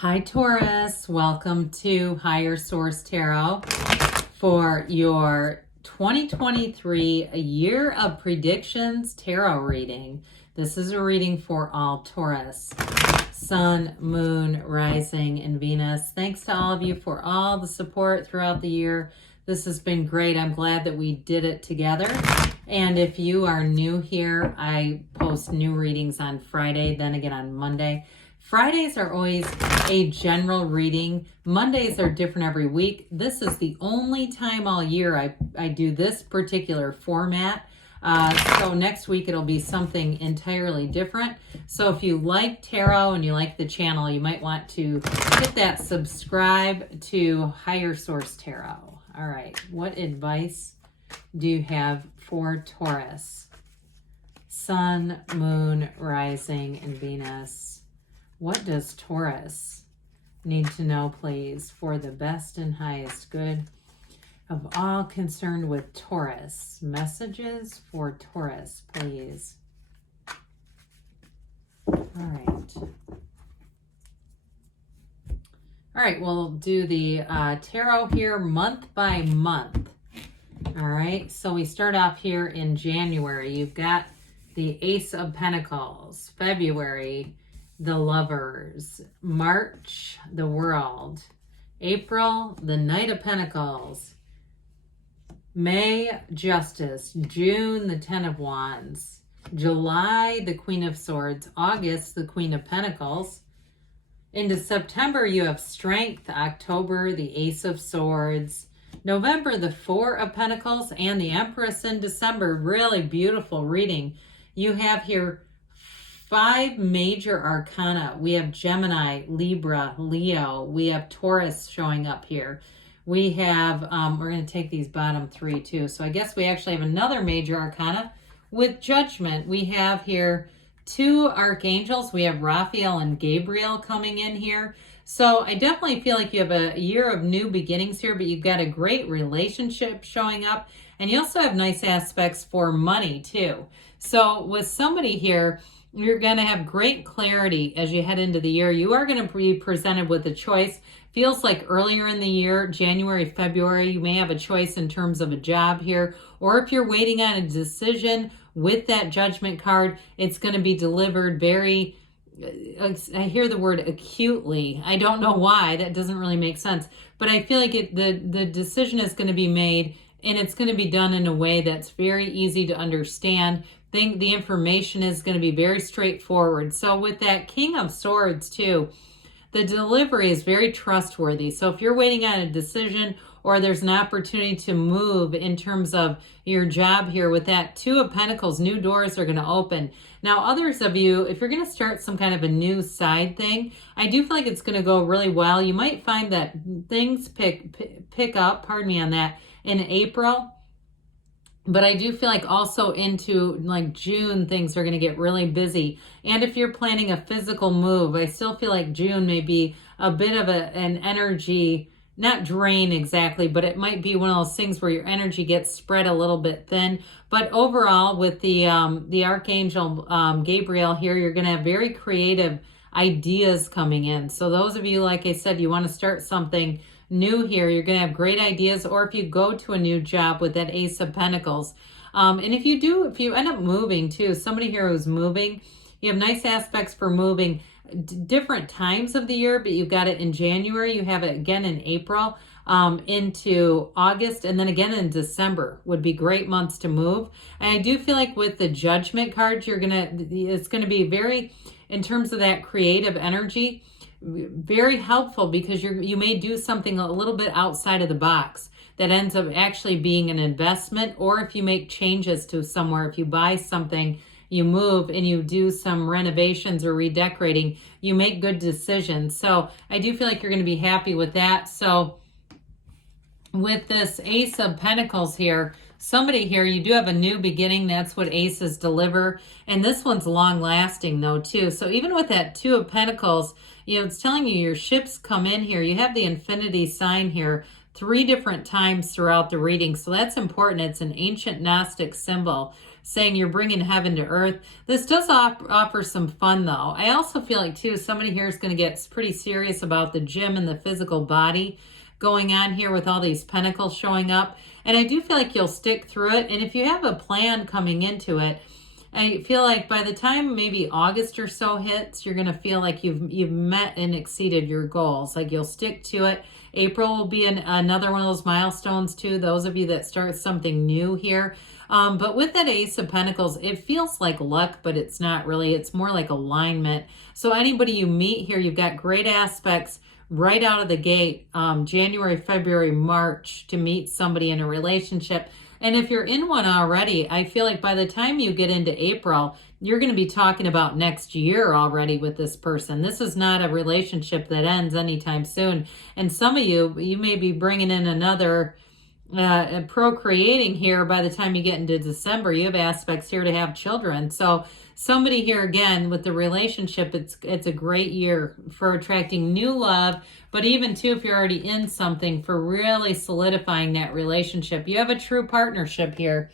Hi Taurus, welcome to Higher Source Tarot for your 2023 Year of Predictions Tarot reading. This is a reading for all Taurus, Sun, Moon, Rising, and Venus. Thanks to all of you for all the support throughout the year. This has been great. I'm glad that we did it together. And if you are new here, I post new readings on Friday, then again on Monday. Fridays are always a general reading. Mondays are different every week. This is the only time all year I do this particular format. So next week it'll be something entirely different. So if you like tarot and you like the channel, you might want to hit that subscribe to Higher Source Tarot. All right, what advice do you have for Taurus? Sun, Moon, Rising, and Venus. What does Taurus need to know, please, for the best and highest good of all concerned with Taurus? Messages for Taurus, please. All right. All right, we'll do the tarot here month by month. All right, so we start off here in January. You've got the Ace of Pentacles. February, the Lovers. March, the World. April, the Knight of Pentacles. May, Justice. June, the Ten of Wands. July, the Queen of Swords. August, the Queen of Pentacles. Into September, you have Strength. October, the Ace of Swords. November, the Four of Pentacles and the Empress in December. Really beautiful reading. You have here 5 major arcana. We have Gemini, Libra, Leo. We have Taurus showing up here. We have, we're going to take these bottom 3 too. So I guess we actually have another major arcana with Judgment. We have here 2 archangels. We have Raphael and Gabriel coming in here. So I definitely feel like you have a year of new beginnings here, but you've got a great relationship showing up. And you also have nice aspects for money too. So with somebody here, you're going to have great clarity as you head into the year. You are going to be presented with a choice. Feels like earlier in the year, January, February, you may have a choice in terms of a job here. Or if you're waiting on a decision with that Judgment card, it's going to be delivered very, I hear the word acutely. I don't know why. That doesn't really make sense. But I feel like the decision is going to be made, and it's going to be done in a way that's very easy to understand. The information is going to be very straightforward. So with that King of Swords too, the delivery is very trustworthy. So if you're waiting on a decision or there's an opportunity to move in terms of your job here with that 2 of Pentacles, new doors are going to open. Now others of you, if you're going to start some kind of a new side thing, I do feel like it's going to go really well. You might find that things pick up, pardon me on that, in April. But I do feel like also into like June, things are going to get really busy. And if you're planning a physical move, I still feel like June may be a bit of an energy, not drain exactly, but it might be one of those things where your energy gets spread a little bit thin. But overall, with the Archangel Gabriel here, you're going to have very creative ideas coming in. So those of you, like I said, you want to start something new here, you're going to have great ideas. Or if you go to a new job with that Ace of Pentacles, and if you end up moving too, somebody here who's moving, you have nice aspects for moving different times of the year, but you've got it in January, you have it again in April, into August, and then again in December would be great months to move. And I do feel like with the Judgment cards, it's going to be very, in terms of that creative energy, very helpful, because you may do something a little bit outside of the box that ends up actually being an investment. Or if you make changes to somewhere, if you buy something, you move and you do some renovations or redecorating, you make good decisions. So I do feel like you're going to be happy with that. So with this Ace of Pentacles here, somebody here, you do have a new beginning. That's what aces deliver. And this one's long lasting though too. So even with that 2 of Pentacles, it's telling you your ships come in here. You have the infinity sign here 3 different times throughout the reading. So that's important. It's an ancient Gnostic symbol. saying you're bringing heaven to earth. This does offer some fun, though. I also feel like, too, somebody here is going to get pretty serious about the gym and the physical body going on here with all these pentacles showing up. And I do feel like you'll stick through it. And if you have a plan coming into it, I feel like by the time maybe August or so hits, you're going to feel like you've met and exceeded your goals. Like you'll stick to it. April will be another one of those milestones too, those of you that start something new here. But with that Ace of Pentacles, it feels like luck, but it's not really. It's more like alignment. So anybody you meet here, you've got great aspects right out of the gate, January, February, March, to meet somebody in a relationship. And if you're in one already, I feel like by the time you get into April, you're going to be talking about next year already with this person. This is not a relationship that ends anytime soon. And some of you may be bringing in another procreating here by the time you get into December. You have aspects here to have children. So somebody here, again, with the relationship, it's a great year for attracting new love, but even too, if you're already in something, for really solidifying that relationship. You have a true partnership here.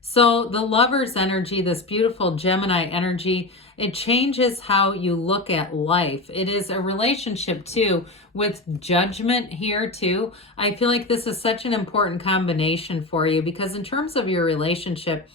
So the Lover's energy, this beautiful Gemini energy, it changes how you look at life. It is a relationship too with Judgment here too. I feel like this is such an important combination for you because in terms of your relationship,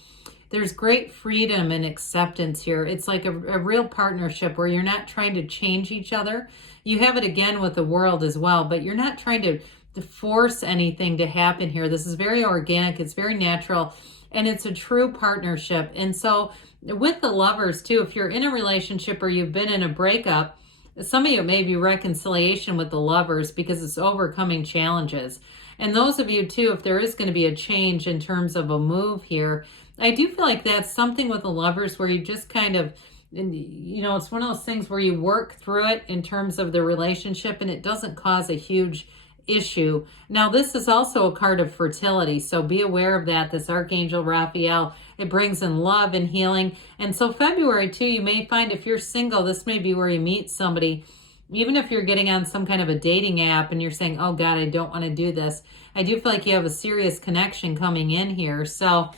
there's great freedom and acceptance here. It's like a real partnership where you're not trying to change each other. You have it again with the World as well, but you're not trying to force anything to happen here. This is very organic. It's very natural. And it's a true partnership. And so with the Lovers too, if you're in a relationship or you've been in a breakup, some of you may be reconciliation with the Lovers because it's overcoming challenges. And those of you too, if there is going to be a change in terms of a move here, I do feel like that's something with the Lovers where you just kind of, you know, it's one of those things where you work through it in terms of the relationship and it doesn't cause a huge issue. Now, this is also a card of fertility, so be aware of that. This Archangel Raphael, it brings in love and healing. And so February too, you may find if you're single, this may be where you meet somebody. Even if you're getting on some kind of a dating app and you're saying, oh God, I don't want to do this. I do feel like you have a serious connection coming in here. So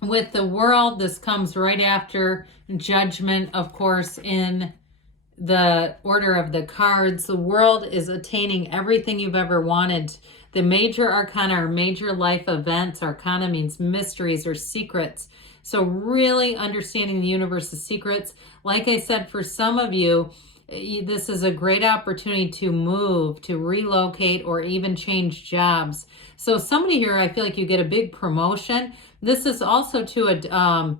with the World, this comes right after Judgment, of course, in the order of the cards. The World is attaining everything you've ever wanted. The major arcana are major life events. Arcana means mysteries or secrets. So really understanding the universe's secrets. Like I said, for some of you, this is a great opportunity to move, to relocate, or even change jobs. So somebody here, I feel like you get a big promotion. This is also to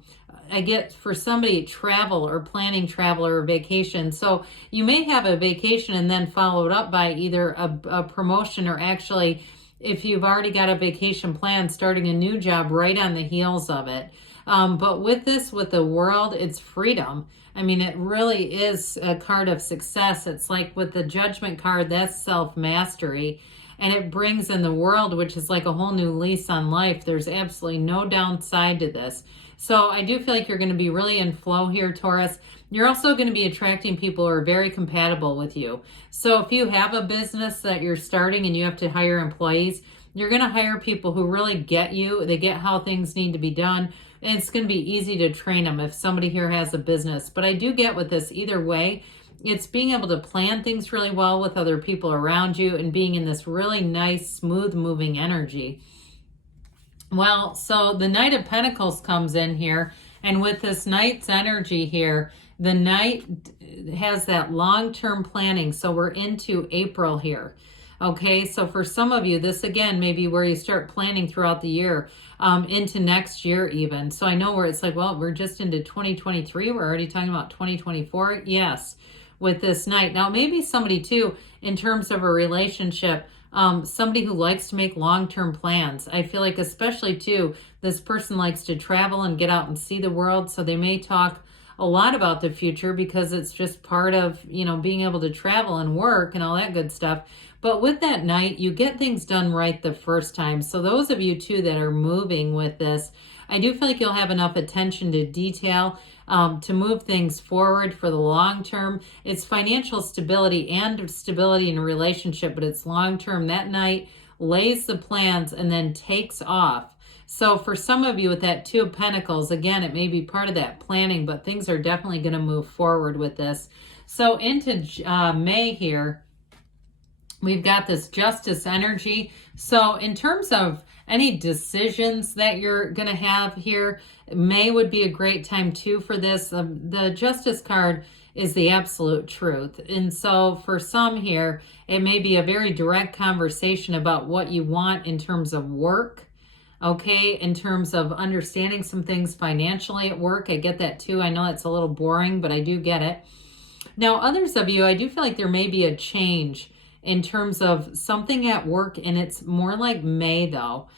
I get for somebody travel or planning travel or vacation. So you may have a vacation and then followed up by either a promotion or actually, if you've already got a vacation plan, starting a new job right on the heels of it. But with this, with the World, it's freedom. I mean, it really is a card of success. It's like with the Judgment card, that's self-mastery. And it brings in the World, which is like a whole new lease on life. There's absolutely no downside to this. So I do feel like you're going to be really in flow here, Taurus. You're also going to be attracting people who are very compatible with you. So if you have a business that you're starting and you have to hire employees, you're going to hire people who really get you. They get how things need to be done. And it's going to be easy to train them if somebody here has a business. But I do get with this either way, it's being able to plan things really well with other people around you and being in this really nice, smooth moving energy. Well, so the Knight of Pentacles comes in here, and with this Knight's energy here, the Knight has that long-term planning. So we're into April here. Okay, so for some of you, this again may be where you start planning throughout the year, into next year even. So I know where it's like, well, we're just into 2023. We're already talking about 2024. Yes, with this Knight. Now, maybe somebody too, in terms of a relationship, somebody who likes to make long-term plans. I feel like especially too, this person likes to travel and get out and see the world. So they may talk a lot about the future because it's just part of, you know, being able to travel and work and all that good stuff. But with that Knight, you get things done right the first time. So those of you too that are moving with this, I do feel like you'll have enough attention to detail to move things forward for the long term. It's financial stability and stability in a relationship, but it's long term. That Knight lays the plans and then takes off. So for some of you with that Two of Pentacles, again, it may be part of that planning, but things are definitely going to move forward with this. So into May here, we've got this Justice energy. So in terms of any decisions that you're going to have here, May would be a great time too for this. The Justice card is the absolute truth. And so for some here, it may be a very direct conversation about what you want in terms of work. Okay, in terms of understanding some things financially at work. I get that too. I know it's a little boring, but I do get it. Now, others of you, I do feel like there may be a change in terms of something at work, and it's more like May though,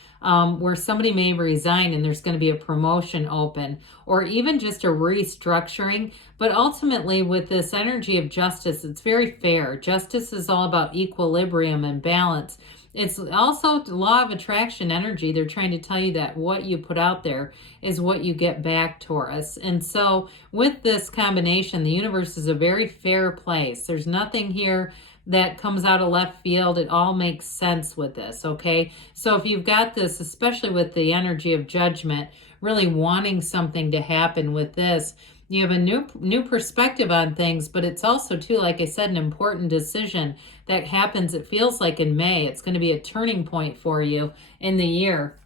where somebody may resign and there's going to be a promotion open, or even just a restructuring. But ultimately with this energy of justice, it's very fair. Justice is all about equilibrium and balance. It's also law of attraction energy. They're trying to tell you that what you put out there is what you get back, Taurus. And so with this combination, the universe is a very fair place. There's nothing here that comes out of left field. It all makes sense with this, okay? So if you've got this, especially with the energy of judgment, really wanting something to happen with this, you have a new perspective on things, but it's also too, like I said, an important decision that happens, it feels like in May. It's going to be a turning point for you in the year.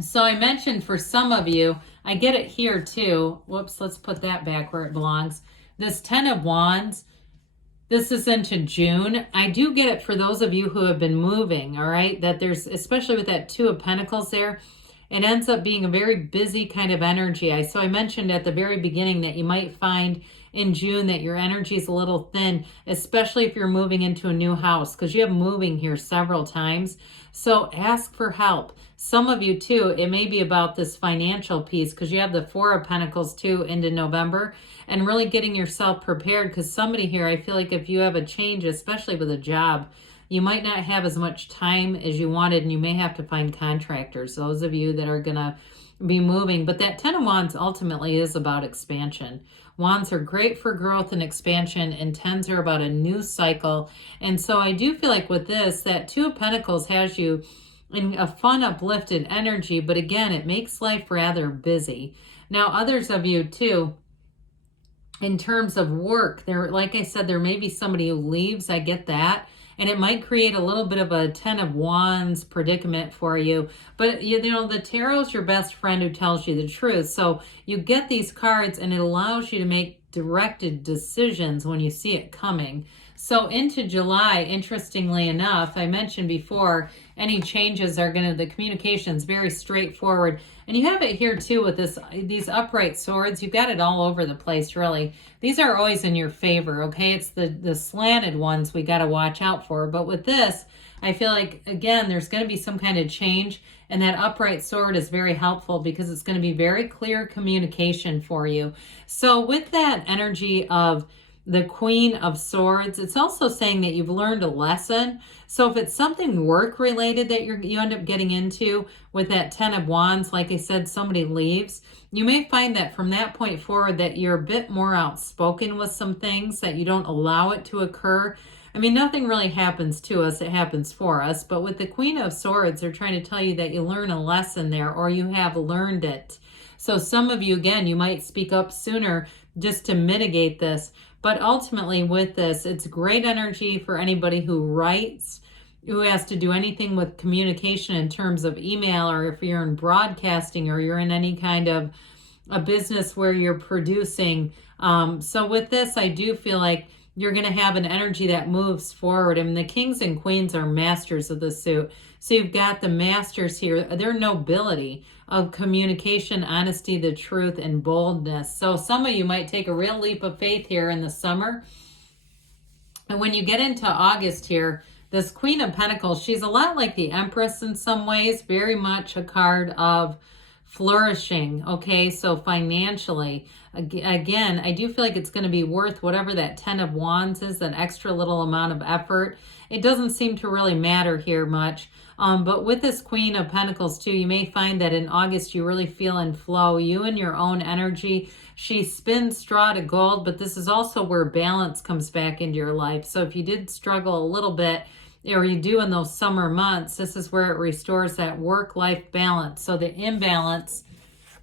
So I mentioned for some of you, I get it here too. Whoops, let's put that back where it belongs. This 10 of Wands, this is into June. I do get it for those of you who have been moving, all right? That there's, especially with that Two of Pentacles there, it ends up being a very busy kind of energy. So I mentioned at the very beginning that you might find in June that your energy is a little thin, especially if you're moving into a new house, because you have moving here several times. So ask for help. Some of you too, it may be about this financial piece, because you have the Four of Pentacles too into November, and really getting yourself prepared, because somebody here, I feel like if you have a change, especially with a job, you might not have as much time as you wanted, and you may have to find contractors, those of you that are going to be moving. But that 10 of Wands ultimately is about expansion. Wands are great for growth and expansion, and 10s are about a new cycle. And so I do feel like with this, that Two of Pentacles has you in a fun, uplifted energy, but again, it makes life rather busy. Now, others of you too, in terms of work, there, like I said, there may be somebody who leaves. I get that. And it might create a little bit of a 10 of Wands predicament for you. But, you know, the tarot is your best friend who tells you the truth. So you get these cards and it allows you to make directed decisions when you see it coming. So into July, interestingly enough, I mentioned before, any changes are going to, the communication is very straightforward. And you have it here too with these upright swords. You've got it all over the place, really. These are always in your favor, okay? It's the slanted ones we got to watch out for. But with this, I feel like, again, there's going to be some kind of change. And that upright sword is very helpful because it's going to be very clear communication for you. So with that energy of the Queen of Swords, it's also saying that you've learned a lesson. So if it's something work related that you end up getting into with that 10 of Wands, like I said, somebody leaves, you may find that from that point forward that you're a bit more outspoken with some things, that you don't allow it to occur. I mean, nothing really happens to us, it happens for us. But with the Queen of Swords, they're trying to tell you that you learn a lesson there, or you have learned it. So some of you, again, you might speak up sooner just to mitigate this. But ultimately with this, it's great energy for anybody who writes, who has to do anything with communication in terms of email, or if you're in broadcasting, or you're in any kind of a business where you're producing. So with this, I do feel like you're going to have an energy that moves forward. And the kings and queens are masters of the suit. So you've got the masters here, their nobility of communication, honesty, the truth, and boldness. So some of you might take a real leap of faith here in the summer. And when you get into August here, this Queen of Pentacles, she's a lot like the Empress in some ways, very much a card of flourishing, okay? So financially, again, I do feel like it's going to be worth whatever that 10 of Wands is, that extra little amount of effort. It doesn't seem to really matter here much. But with this Queen of Pentacles too, you may find that in August you really feel in flow, you and your own energy. She spins straw to gold, but this is also where balance comes back into your life. So if you did struggle a little bit or you do in those summer months, this is where it restores that work-life balance. So the imbalance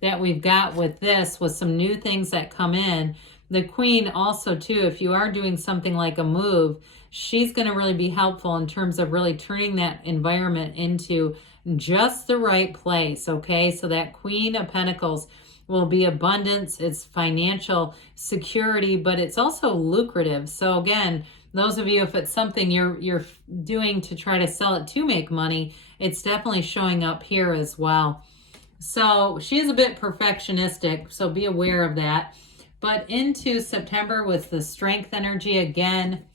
that we've got with this, with some new things that come in, the Queen also too, if you are doing something like a move, she's going to really be helpful in terms of really turning that environment into just the right place, okay? So that Queen of Pentacles will be abundance, it's financial security, but it's also lucrative. So again, those of you, if it's something you're doing to try to sell it to make money, it's definitely showing up here as well. So she is a bit perfectionistic, so be aware of that. But into September with the strength energy again,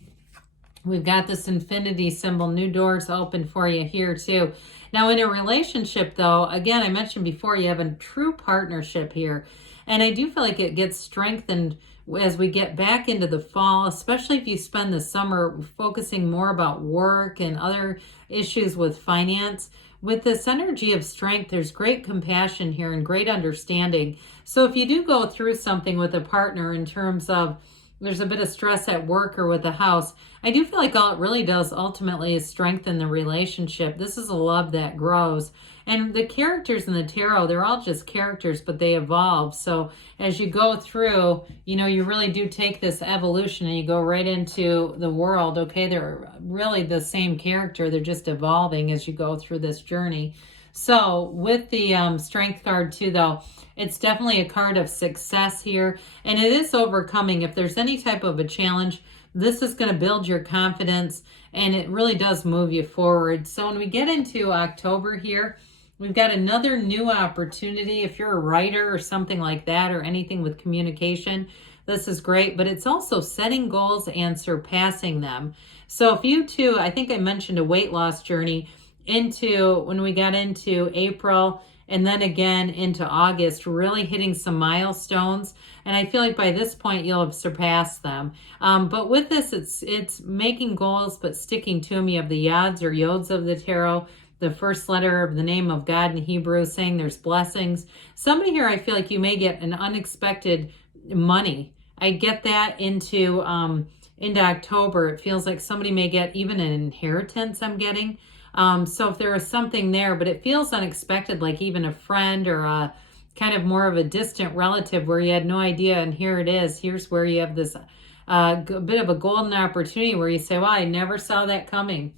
we've got this infinity symbol, new doors open for you here too. Now in a relationship though, again, I mentioned before, you have a true partnership here. And I do feel like it gets strengthened as we get back into the fall, especially if you spend the summer focusing more about work and other issues with finance. With this energy of strength, there's great compassion here and great understanding. So if you do go through something with a partner in terms of there's a bit of stress at work or with the house, I do feel like all it really does ultimately is strengthen the relationship. This is a love that grows. And the characters in the tarot, they're all just characters, but they evolve. So as you go through, you know, you really do take this evolution and you go right into the world. Okay, they're really the same character. They're just evolving as you go through this journey. So with the strength card too, though, it's definitely a card of success here. And it is overcoming. If there's any type of a challenge, this is going to build your confidence and it really does move you forward. So when we get into October here, we've got another new opportunity. If you're a writer or something like that, or anything with communication, this is great, but it's also setting goals and surpassing them. So if you too, I think I mentioned a weight loss journey into when we got into April and then again into August, really hitting some milestones. And I feel like by this point, you'll have surpassed them. But with this, it's making goals, but sticking to them. You have the yods or yods of the tarot, the first letter of the name of God in Hebrew, saying there's blessings. Somebody here, I feel like you may get an unexpected money. I get that into October. It feels like somebody may get even an inheritance I'm getting. So if there is something there, but it feels unexpected, like even a friend or a kind of more of a distant relative where you had no idea, and here it is. Here's where you have this bit of a golden opportunity where you say, well, I never saw that coming.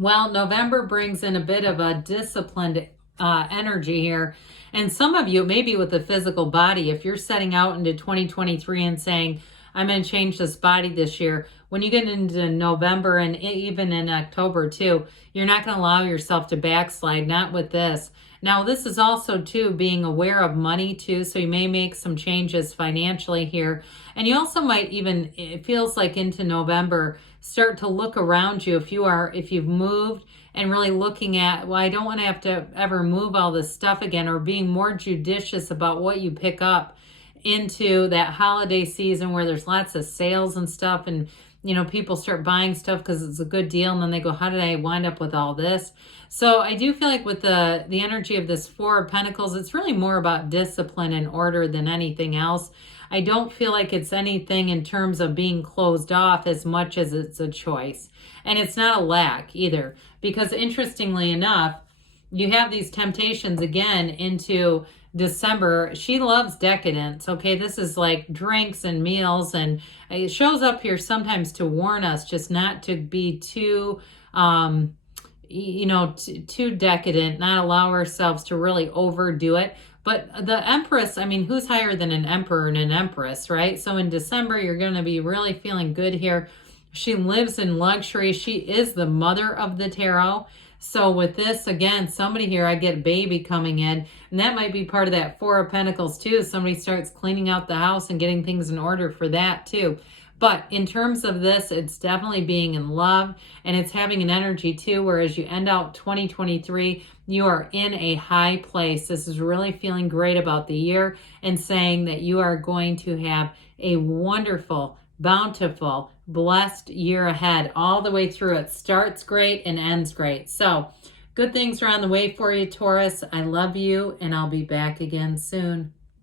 Well, November brings in a bit of a disciplined energy here. And some of you, maybe with the physical body, if you're setting out into 2023 and saying, I'm going to change this body this year, when you get into November and even in October too, you're not going to allow yourself to backslide, not with this. Now, this is also too being aware of money too, so you may make some changes financially here. And you also might even, it feels like into November, start to look around you if you've moved and really looking at, well, I don't want to have to ever move all this stuff again, or being more judicious about what you pick up into that holiday season where there's lots of sales and stuff, and you know, people start buying stuff because it's a good deal, and then they go, how did I wind up with all this? So I do feel like with the energy of this Four of Pentacles, it's really more about discipline and order than anything else. I don't feel like it's anything in terms of being closed off as much as it's a choice. And it's not a lack either, because interestingly enough, you have these temptations again into December. She loves decadence. Okay, this is like drinks and meals, and it shows up here sometimes to warn us just not to be too too decadent, not allow ourselves to really overdo it. But the Empress, I mean, who's higher than an emperor and an empress, right? So in December, you're going to be really feeling good here. She lives in luxury. She is the mother of the tarot. So with this, again, somebody here, I get baby coming in, and that might be part of that Four of Pentacles too. Somebody starts cleaning out the house and getting things in order for that too. But in terms of this, it's definitely being in love, and it's having an energy too, where as you end out 2023, you are in a high place. This is really feeling great about the year and saying that you are going to have a wonderful, bountiful, blessed year ahead all the way through. It starts great and ends great. So good things are on the way for you, Taurus. I love you, and I'll be back again soon.